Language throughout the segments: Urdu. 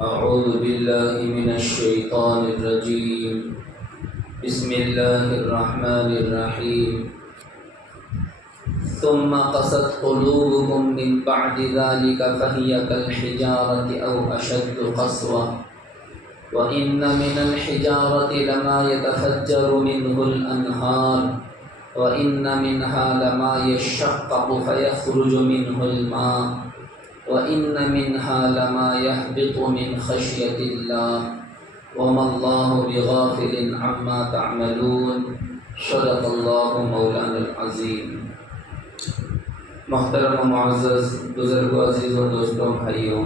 أعوذ بالله من الشيطان الرجيم. بسم الله الرحمن الرحيم. ثم قست قلوبكم من بعد ذلك فهي كالحجارة أو أشد قسوة وإن من الحجارة لما يتفجر منه الأنهار وإن منها لما يشقق فيخرج منه الماء وإن منها لما يهبط من خشية الله وما الله بغافل عما تعملون. صدق الله مولانا العظیم. محترم و معزز بزرگوں، عزیزوں، دوستوں، بھائیوں،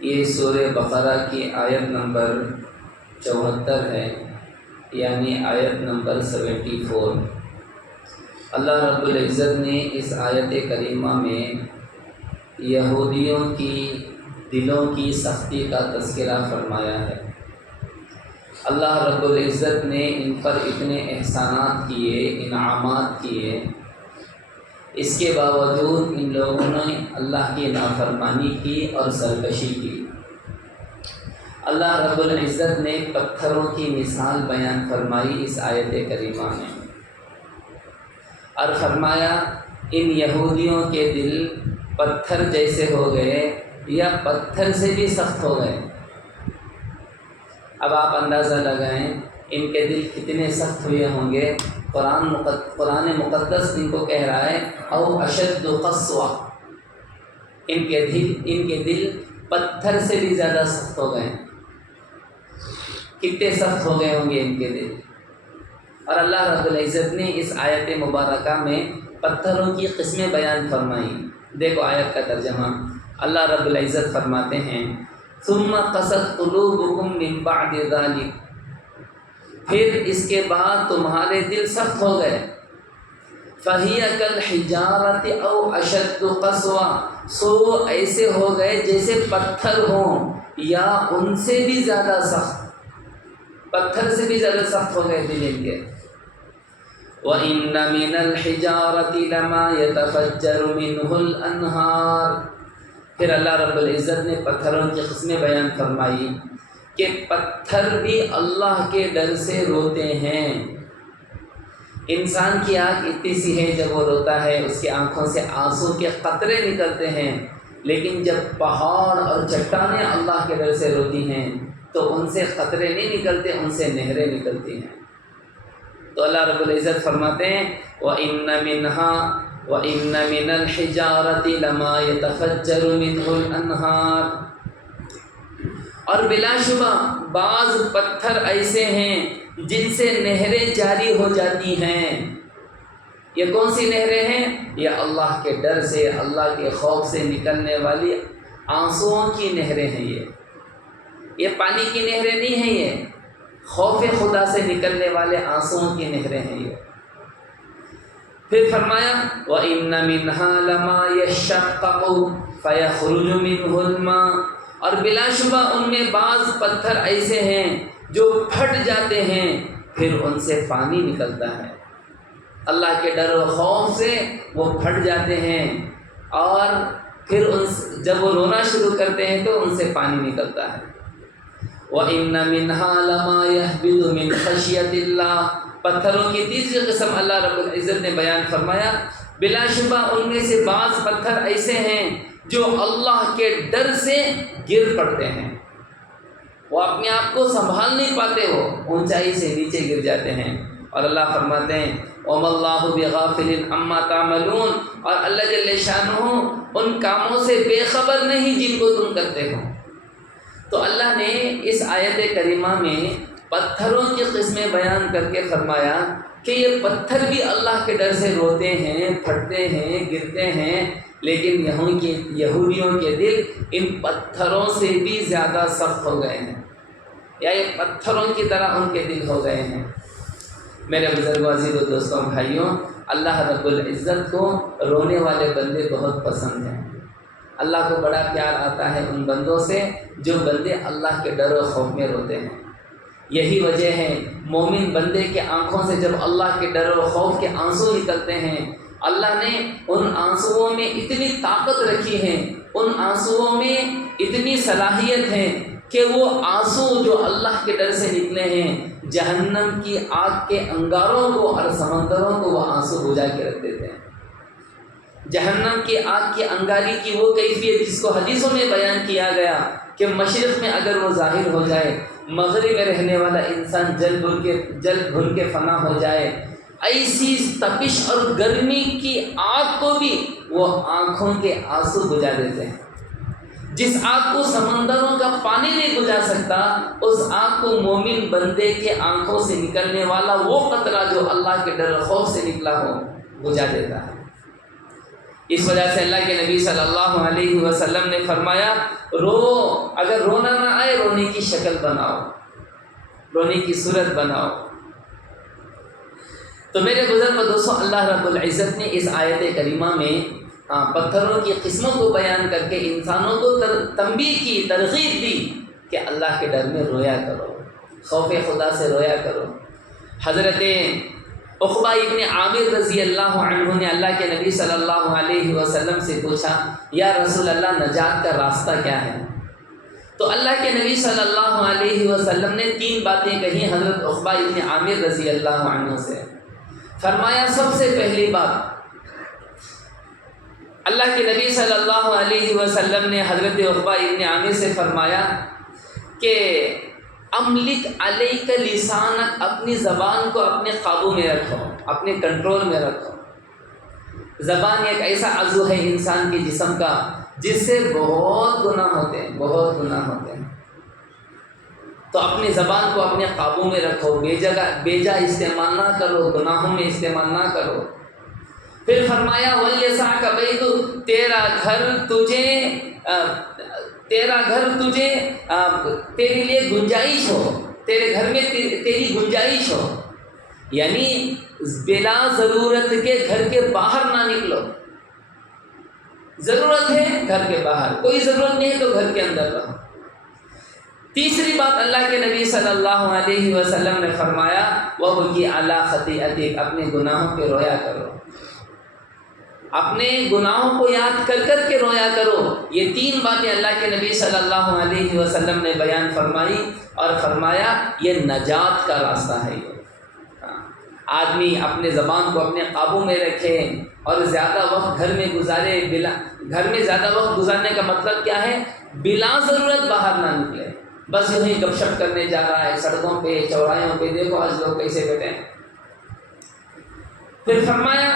یہ سورہ بقرہ کی آیت نمبر 74 ہے، یعنی آیت نمبر 74۔ اللہ رب العزت نے اس آیت کریمہ میں یہودیوں کی دلوں کی سختی کا تذکرہ فرمایا ہے۔ اللہ رب العزت نے ان پر اتنے احسانات کیے، انعامات کیے، اس کے باوجود ان لوگوں نے اللہ کی نافرمانی کی اور سرکشی کی۔ اللہ رب العزت نے پتھروں کی مثال بیان فرمائی اس آیت کریمہ میں، اور فرمایا ان یہودیوں کے دل پتھر جیسے ہو گئے یا پتھر سے بھی سخت ہو گئے۔ اب آپ اندازہ لگائیں ان کے دل کتنے سخت ہوئے ہوں گے۔ قرآن مقدس ان کو کہہ رہا ہے او اشد قسوہ، ان کے دل پتھر سے بھی زیادہ سخت ہو گئے۔ کتنے سخت ہو گئے ہوں گے ان کے دل۔ اور اللہ رب العزت نے اس آیت مبارکہ میں پتھروں کی قسمیں بیان فرمائی۔ دیکھو آیت کا ترجمہ، اللہ رب العزت فرماتے ہیں ثم قست قلوبکم من بعد ذلک، پھر اس کے بعد تمہارے دل سخت ہو گئے۔ فہی کالحجارۃ او اشد قسوہ، سو ایسے ہو گئے جیسے پتھر ہوں یا ان سے بھی زیادہ سخت، پتھر سے بھی زیادہ سخت ہو گئے دل ان کے۔ وَإِنَّ مِنَ الْحِجَارَةِ لَمَا يَتَفَجَّرُ مِنْهُ الْأَنْهَارُ، پھر اللہ رب العزت نے پتھروں کی قسمیں بیان فرمائی کہ پتھر بھی اللہ کے ڈر سے روتے ہیں۔ انسان کی آنکھ اتنی سی ہے، جب وہ روتا ہے اس کی آنکھوں سے آنسو کے قطرے نکلتے ہیں، لیکن جب پہاڑ اور چٹانیں اللہ کے ڈر سے روتی ہیں تو ان سے قطرے نہیں نکلتے، ان سے نہریں نکلتی ہیں۔ تو اللہ رب العزت فرماتے ہیں وَإِنَّ مِنَ الْحِجَارَةِ لَمَا يَتَفَجَّرُ مِنْهُ الْأَنْهَارُ، اور بلا شبہ بعض پتھر ایسے ہیں جن سے نہریں جاری ہو جاتی ہیں۔ یہ کون سی نہریں ہیں؟ یہ اللہ کے ڈر سے، اللہ کے خوف سے نکلنے والی آنسوؤں کی نہریں ہیں۔ یہ پانی کی نہریں نہیں ہیں، یہ خوف خدا سے نکلنے والے آنسوؤں کی نہریں ہیں یہ۔ پھر فرمایا وَإِنَّ مِنْهَا لَمَا يَشَّقَّقُ فَيَخْرُجُ مِنْهُ الْمَاءُ، اور بلا شبہ ان میں بعض پتھر ایسے ہیں جو پھٹ جاتے ہیں، پھر ان سے پانی نکلتا ہے۔ اللہ کے ڈر و خوف سے وہ پھٹ جاتے ہیں، اور پھر جب وہ رونا شروع کرتے ہیں تو ان سے پانی نکلتا ہے۔ وَإِنَّ مِنْهَا لَمَا يَهْبِطُ مِنْ خَشْيَةِ اللَّهِ، پتھروں کی تیسری قسم اللہ رب العزت نے بیان فرمایا بلا شبہ ان میں سے بعض پتھر ایسے ہیں جو اللہ کے ڈر سے گر پڑتے ہیں، وہ اپنے آپ کو سنبھال نہیں پاتے، وہ اونچائی سے نیچے گر جاتے ہیں۔ اور اللہ فرماتے ہیں وَمَا اللَّهُ بِغَافِلٍ عَمَّا تَعْمَلُونَ، اور اللہ جل شانہ ان کاموں سے بے خبر نہیں جن کو تم کرتے ہو۔ تو اللہ نے اس آیت کریمہ میں پتھروں کی قسمیں بیان کر کے فرمایا کہ یہ پتھر بھی اللہ کے ڈر سے روتے ہیں، پھٹتے ہیں، گرتے ہیں، لیکن یہودیوں کے دل ان پتھروں سے بھی زیادہ سخت ہو گئے ہیں، یا یہ پتھروں کی طرح ان کے دل ہو گئے ہیں۔ میرے بزرگوں، عزیزوں، دوستوں، بھائیوں، اللہ رب العزت کو رونے والے بندے بہت پسند ہیں۔ اللہ کو بڑا پیار آتا ہے ان بندوں سے جو بندے اللہ کے ڈر و خوف میں روتے ہیں۔ یہی وجہ ہے مومن بندے کے آنکھوں سے جب اللہ کے ڈر و خوف کے آنسو نکلتے ہیں، اللہ نے ان آنسوؤں میں اتنی طاقت رکھی ہے، ان آنسوؤں میں اتنی صلاحیت ہے کہ وہ آنسو جو اللہ کے ڈر سے نکلے ہیں جہنم کی آگ کے انگاروں کو اور سمندروں کو وہ آنسو بجھا کے رکھ دیتے ہیں۔ جہنم کی آگ کی انگاری کی وہ کیفیت جس کو حدیثوں میں بیان کیا گیا کہ مشرق میں اگر وہ ظاہر ہو جائے، مغرب میں رہنے والا انسان جل بھن کے فنا ہو جائے، ایسی تپش اور گرمی کی آگ کو بھی وہ آنکھوں کے آنسو بجھا دیتے ہیں۔ جس آگ کو سمندروں کا پانی نہیں بجھا سکتا، اس آگ کو مومن بندے کے آنکھوں سے نکلنے والا وہ قطرہ جو اللہ کے ڈر خوف سے نکلا ہو بجھا دیتا ہے۔ اس وجہ سے اللہ کے نبی صلی اللہ علیہ وسلم نے فرمایا، رو، اگر رونا نہ آئے رونے کی شکل بناؤ، رونے کی صورت بناؤ۔ تو میرے بزرگ دوستوں، اللہ رب العزت نے اس آیت کریمہ میں پتھروں کی قسموں کو بیان کر کے انسانوں کو تنبیہ کی، ترغیب دی کہ اللہ کے ڈر میں رویا کرو، خوف خدا سے رویا کرو۔ حضرت عقبہ ابن عامر رضی اللہ عنہ نے اللہ کے نبی صلی اللہ علیہ وسلم سے پوچھا، یا رسول اللہ نجات کا راستہ کیا ہے؟ تو اللہ کے نبی صلی اللہ علیہ وسلم نے 3 باتیں کہیں حضرت عقبہ ابن عامر رضی اللہ عنہ سے۔ فرمایا سب سے پہلی بات، اللہ کے نبی صلی اللہ علیہ وسلم نے حضرت عقبہ ابن عامر سے فرمایا کہ املک علیک لسانک، اپنی زبان کو اپنے قابو میں رکھو، اپنے کنٹرول میں رکھو۔ زبان ایک ایسا عضو ہے انسان کے جسم کا جس سے بہت گناہ ہوتے ہیں، بہت گناہ ہوتے ہیں۔ تو اپنی زبان کو اپنے قابو میں رکھو، بے جا استعمال نہ کرو، گناہوں میں استعمال نہ کرو۔ پھر فرمایا وَلْيَسَعْكَ بَيْتُكَ، تیرا گھر تجھے تیرے لیے گنجائش ہو، تیرے گھر میں تیری گنجائش ہو، یعنی بلا ضرورت کے گھر کے باہر نہ نکلو۔ ضرورت ہے گھر کے باہر، کوئی ضرورت نہیں ہے تو گھر کے اندر رہو۔ تیسری بات اللہ کے نبی صلی اللہ علیہ وسلم نے فرمایا وَبْكِ عَلَىٰ خَطِيئَتِكَ، اپنے گناہوں پہ رویا کرو، اپنے گناہوں کو یاد کر کر کے رویا کرو۔ یہ 3 باتیں اللہ کے نبی صلی اللہ علیہ وسلم نے بیان فرمائی اور فرمایا یہ نجات کا راستہ ہے۔ یہ آدمی اپنے زبان کو اپنے قابو میں رکھے اور زیادہ وقت گھر میں گزارے۔ گھر میں زیادہ وقت گزارنے کا مطلب کیا ہے؟ بلا ضرورت باہر نہ نکلے، بس یوں ہی گپ شپ کرنے جا رہا ہے سڑکوں پہ، چوراہوں پہ، دیکھو آج لوگ کیسے بیٹھے ہیں۔ پھر فرمایا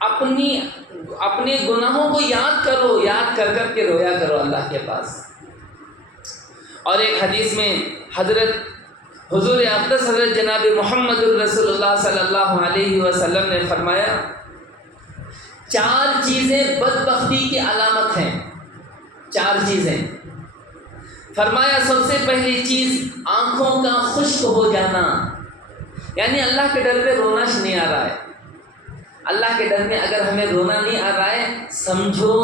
اپنے گناہوں کو یاد کرو، یاد کر کر کے رویا کرو اللہ کے پاس۔ اور ایک حدیث میں حضور اقدس حضرت جناب محمد الرسول اللہ صلی اللہ علیہ وسلم نے فرمایا 4 چیزیں بدبختی کی علامت ہیں، 4 چیزیں۔ فرمایا سب سے پہلی چیز آنکھوں کا خشک ہو جانا، یعنی اللہ کے ڈر پہ رونا نہیں آ رہا ہے۔ اللہ کے ڈر میں اگر ہمیں رونا نہیں آ رہا ہے، سمجھو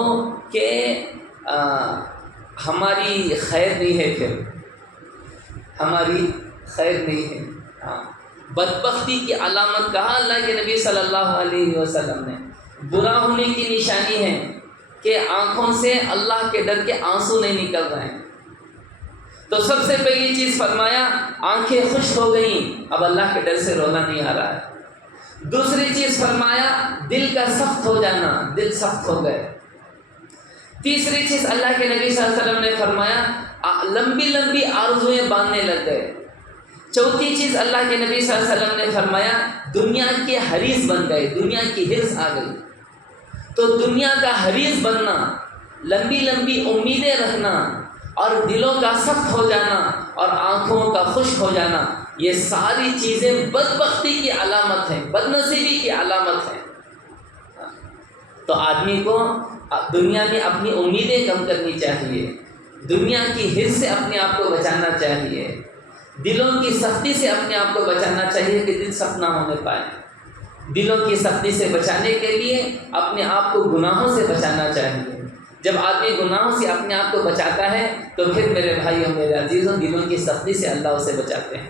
کہ ہماری خیر نہیں ہے، پھر ہماری خیر نہیں ہے۔ بدبختی کی علامت کہا اللہ کے نبی صلی اللہ علیہ وسلم نے، برا ہونے کی نشانی ہے کہ آنکھوں سے اللہ کے ڈر کے آنسو نہیں نکل رہے ہیں۔ تو سب سے پہلی چیز فرمایا آنکھیں خشک ہو گئیں، اب اللہ کے ڈر سے رونا نہیں آ رہا ہے۔ دوسری چیز فرمایا دل کا سخت ہو جانا، دل سخت ہو گئے۔ تیسری چیز اللہ کے نبی صلی اللہ علیہ وسلم نے فرمایا لمبی لمبی آرزویں باندھنے لگ گئے۔ چوتھی چیز اللہ کے نبی صلی اللہ علیہ وسلم نے فرمایا دنیا کے حریص بن گئے، دنیا کی حرص آ گئی۔ تو دنیا کا حریص بننا، لمبی لمبی امیدیں رکھنا اور دلوں کا سخت ہو جانا اور آنکھوں کا خشک ہو جانا، یہ ساری چیزیں بدبختی کی علامت ہیں، بدنصیبی کی علامت ہیں۔ تو آدمی کو دنیا میں اپنی امیدیں کم کرنی چاہیے، دنیا کی حرص سے اپنے آپ کو بچانا چاہیے، دلوں کی سختی سے اپنے آپ کو بچانا چاہیے کہ دل سخت نہ ہونے پائے۔ دلوں کی سختی سے بچانے کے لیے اپنے آپ کو گناہوں سے بچانا چاہیے۔ جب آدمی گناہوں سے اپنے آپ کو بچاتا ہے تو پھر میرے بھائیوں میرے عزیزوں دلوں کی سختی سے اللہ اسے بچاتے ہیں۔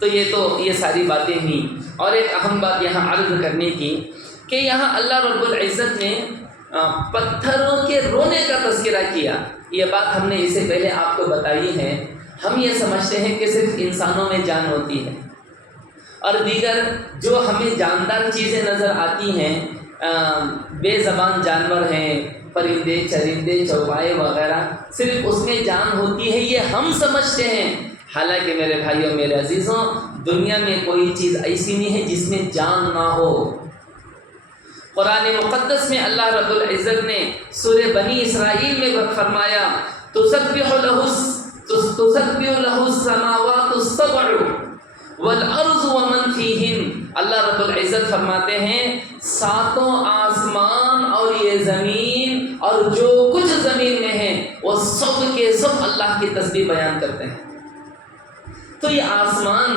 تو یہ ساری باتیں ہوئیں۔ اور ایک اہم بات یہاں عرض کرنے کی کہ یہاں اللہ رب العزت نے پتھروں کے رونے کا تذکرہ کیا. یہ بات ہم نے اس سے پہلے آپ کو بتائی ہے. ہم یہ سمجھتے ہیں کہ صرف انسانوں میں جان ہوتی ہے اور دیگر جو ہمیں جاندار چیزیں نظر آتی ہیں، بے زبان جانور ہیں، پرندے چرندے چوپائے وغیرہ، صرف اس میں جان ہوتی ہے، یہ ہم سمجھتے ہیں. حالانکہ میرے بھائیوں میرے عزیزوں، دنیا میں کوئی چیز ایسی نہیں ہے جس میں جان نہ ہو. قرآن مقدس میں اللہ رب العزت نے سورہ بنی اسرائیل میں فرمایا تسبح له السماوات السبع والارض ومن فیہن. اللہ رب العزت فرماتے ہیں ساتوں آسمان اور یہ زمین اور جو کچھ زمین میں ہے وہ سب کے سب اللہ کی تسبیح بیان کرتے ہیں. تو یہ آسمان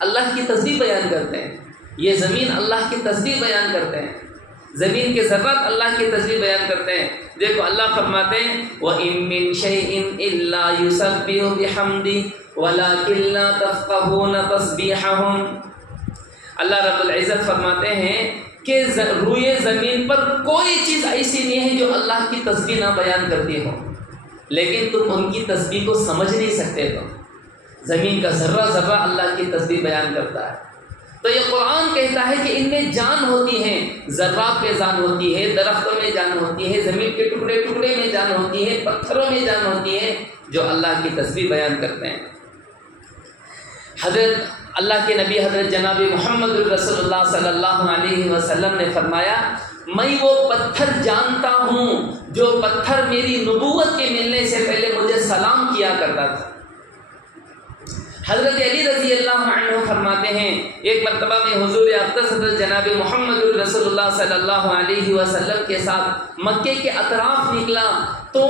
اللہ کی تسبیح بیان کرتے ہیں، یہ زمین اللہ کی تسبیح بیان کرتے ہیں، زمین کے ذرات اللہ کی تسبیح بیان کرتے ہیں. دیکھو اللہ فرماتے ہیں وَإِن مِّن شَيْءٍ إِلَّا يُسَبِّحُ بِحَمْدِهِ وَلَٰكِن لَّا تَفْقَهُونَ تَسْبِيحَهُمْ. اللہ رب العزت فرماتے ہیں کہ روئے زمین پر کوئی چیز ایسی نہیں ہے جو اللہ کی تسبیح نہ بیان کرتی ہو، لیکن تم ان کی تسبیح کو سمجھ نہیں سکتے. تو زمین کا ذرہ ذرہ اللہ کی تسبیح بیان کرتا ہے. تو یہ قرآن کہتا ہے کہ ان میں جان ہوتی ہے، ذرات میں جان ہوتی ہے، درختوں میں جان ہوتی ہے، زمین کے ٹکڑے ٹکڑے میں جان ہوتی ہے، پتھروں میں جان ہوتی ہے، جو اللہ کی تسبیح بیان کرتے ہیں. حضرت اللہ کے نبی حضرت جناب محمد رسول اللہ صلی اللہ علیہ وسلم نے فرمایا میں وہ پتھر جانتا ہوں جو پتھر میری نبوت کے ملنے سے پہلے مجھے سلام کیا کرتا تھا. حضرت علی رضی اللہ عنہ فرماتے ہیں ایک مرتبہ میں حضور اقدس حضرت جناب محمد رسول اللہ صلی اللہ علیہ وسلم کے ساتھ مکے کے اطراف نکلا تو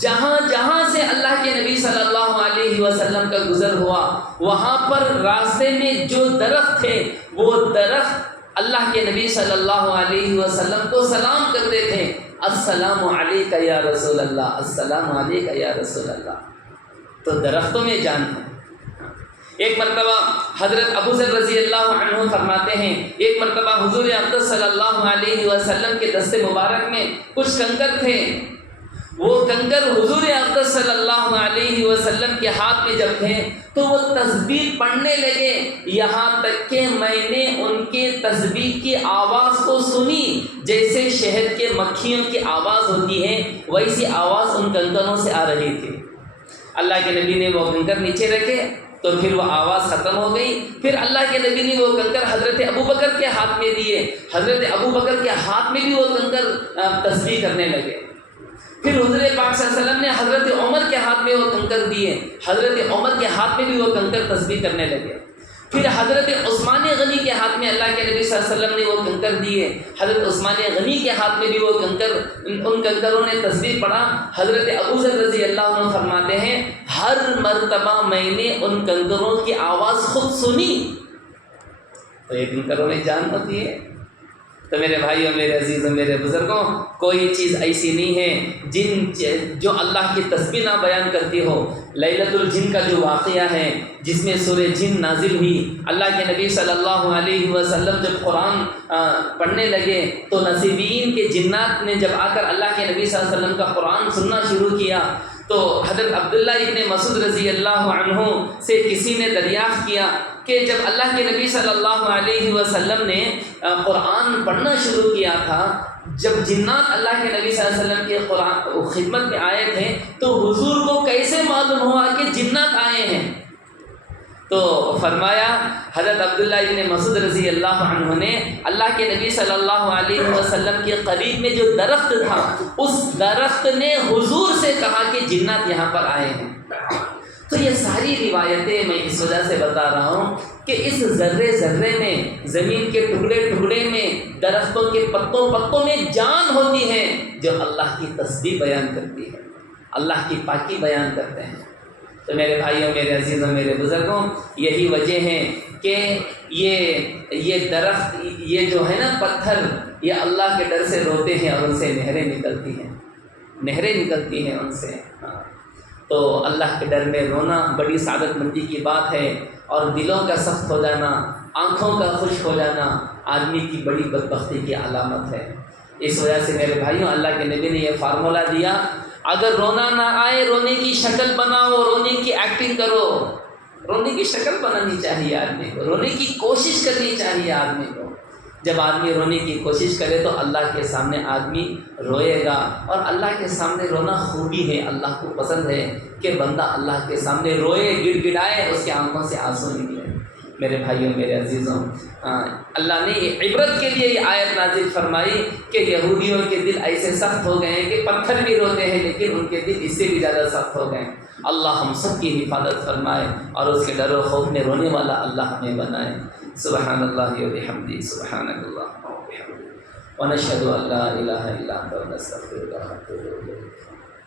جہاں جہاں سے اللہ کے نبی صلی اللہ علیہ وسلم کا گزر ہوا وہاں پر راستے میں جو درخت تھے وہ درخت اللہ کے نبی صلی اللہ علیہ وسلم کو سلام کرتے تھے السلام علیکہ یا رسول اللہ، السلام علیکہ یا رسول اللہ. تو درختوں میں جان ہے. ایک مرتبہ حضرت ابو ذر رضی اللہ عنہ فرماتے ہیں ایک مرتبہ حضور اقدس صلی اللہ علیہ وسلم کے دست مبارک میں کچھ کنکر تھے. وہ کنکر حضور اقدس صلی اللہ علیہ وسلم کے ہاتھ میں جب تھے تو وہ تسبیح پڑھنے لگے، یہاں تک کہ میں نے ان کے تسبیح کی آواز کو سنی جیسے شہد کے مکھیوں کی آواز ہوتی ہے ویسی آواز ان کنکروں سے آ رہی تھی. اللہ کے نبی نے وہ کنکر نیچے رکھے تو پھر وہ آواز ختم ہو گئی. پھر اللہ کے نبی نے وہ کنکر حضرت ابو بکر کے ہاتھ میں دیے، حضرت ابو بکر کے ہاتھ میں بھی وہ کنکر تسبیح کرنے لگے. پھر حضور پاک صلی اللہ علیہ وسلم نے حضرت عمر کے ہاتھ میں وہ کنکر دیے، حضرت عمر کے ہاتھ میں بھی وہ کنکر تسبیح کرنے لگے. پھر حضرت عثمان غنی کے ہاتھ میں اللہ کے نبی صلی اللہ علیہ وسلم نے وہ کنکر دیے، حضرت عثمان غنی کے ہاتھ میں بھی وہ کنکر، ان کنکروں نے تسبیح پڑھا. حضرت ابو ذر رضی اللہ عنہ فرماتے ہیں ہر مرتبہ میں نے ان کنکروں کی آواز خود سنی. تو یہ کنکروں میں جان ہوتی ہے. تو میرے بھائیوں میرے عزیزوں میرے بزرگوں کوئی چیز ایسی نہیں ہے جو اللہ کی تسبیح نہ بیان کرتی ہو. لیلۃ الجن کا جو واقعہ ہے جس میں سورہ جن نازل ہوئی، اللہ کے نبی صلی اللہ علیہ وسلم جب قرآن پڑھنے لگے تو نصیبین کے جنات نے جب آ کر اللہ کے نبی صلی اللہ علیہ وسلم کا قرآن سننا شروع کیا تو حضرت عبداللہ ابن مسعود رضی اللہ عنہ سے کسی نے دریافت کیا کہ جب اللہ کے نبی صلی اللہ علیہ وسلم نے قرآن پڑھنا شروع کیا تھا، جب جنات اللہ کے نبی صلی اللہ علیہ وسلم کے قرآن خدمت میں آئے تھے تو حضور کو کیسے معلوم ہوا کہ جنات آئے ہیں؟ تو فرمایا حضرت عبداللہ ابن مسعود رضی اللہ عنہ نے اللہ کے نبی صلی اللہ علیہ وسلم کے قریب میں جو درخت تھا اس درخت نے حضور سے کہا کہ جنات یہاں پر آئے ہیں. تو یہ ساری روایتیں میں اس وجہ سے بتا رہا ہوں کہ اس ذرے ذرے میں، زمین کے ٹکڑے ٹکڑے میں، درختوں کے پتوں پتوں میں جان ہوتی ہے جو اللہ کی تسبیح بیان کرتی ہے، اللہ کی پاکی بیان کرتے ہیں. تو میرے بھائیوں میرے عزیزوں میرے بزرگوں یہی وجہ ہے کہ یہ درخت یہ جو ہے نا پتھر یہ اللہ کے ڈر سے روتے ہیں اور ان سے نہریں نکلتی ہیں ان سے. تو اللہ کے ڈر میں رونا بڑی سعادت مندی کی بات ہے اور دلوں کا سخت ہو جانا، آنکھوں کا خشک ہو جانا آدمی کی بڑی بدبختی کی علامت ہے. اس وجہ سے میرے بھائیوں اللہ کے نبی نے یہ فارمولہ دیا، اگر رونا نہ آئے رونے کی شکل بناؤ، رونے کی ایکٹنگ کرو۔ رونے کی شکل بنانی چاہیے آدمی کو، رونے کی کوشش کرنی چاہیے آدمی کو۔ جب آدمی رونے کی کوشش کرے تو اللہ کے سامنے آدمی روئے گا، اور اللہ کے سامنے رونا خوبی ہے، اللہ کو پسند ہے کہ بندہ اللہ کے سامنے روئے، گڑ گڑائے، اس کی آنکھوں سے آنسو نکلے۔ میرے بھائیوں، میرے عزیزوں، اللہ نے یہ عبرت کے لیے یہ آیت نازل فرمائی کہ یہودیوں کے دل ایسے سخت ہو گئے ہیں کہ پتھر بھی روتے ہیں، لیکن ان کے دل اس سے بھی زیادہ سخت ہو گئے ہیں۔ اللہ ہم سب کی حفاظت فرمائے اور اس کے ڈر و خوف میں رونے والا اللہ ہمیں بنائے۔ سبحان اللہ و بحمدہ، سبحانک اللہم و بحمدک، ونشہد ان لا الہ الا انت، ونستغفرک ونتوب الیک۔